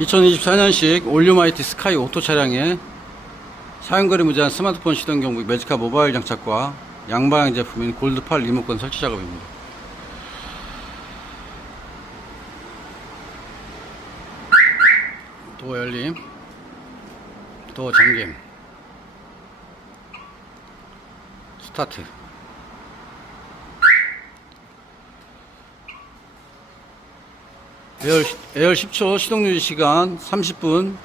2024년식 올류마이티 스카이 오토 차량에 사용거리 무제한 스마트폰 시동 경보 매지카 모바일 장착과 양방향 제품인 골드팔 리모컨 설치 작업입니다. 도어 열림, 도어 잠김, 스타트. 에어, 에어 10초 시동 유지 시간 30분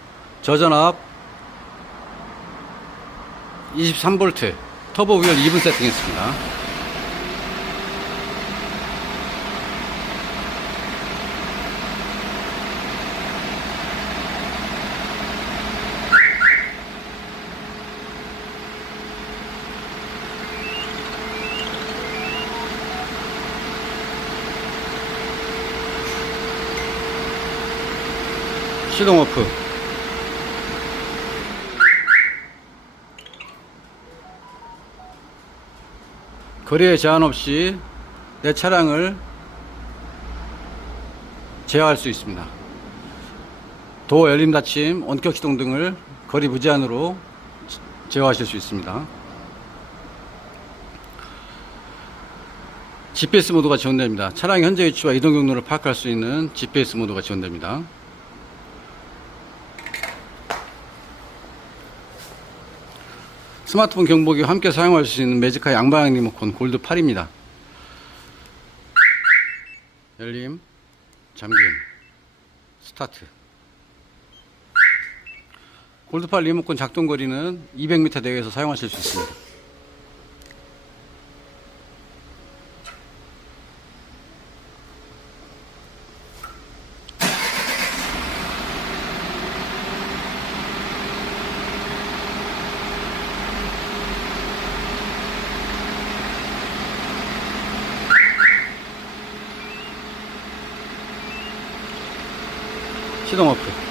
저전압 23V 터보 위열 2분 세팅했습니다. 시동 오프 거리에 제한 없이 내 차량을 제어할 수 있습니다. 도어 열림 닫힘, 원격 시동 등을 거리 무제한으로 제어하실 수 있습니다. GPS 모드가 지원됩니다. 차량 현재 위치와 이동 경로를 파악할 수 있는 GPS 모드가 지원됩니다. 스마트폰 경보기와 함께 사용할 수 있는 매지카 양방향 리모컨 골드 8입니다. 열림, 잠김, 스타트. 골드 8 리모컨 작동 거리는 200m 내외에서 사용하실 수 있습니다. 시동 오프.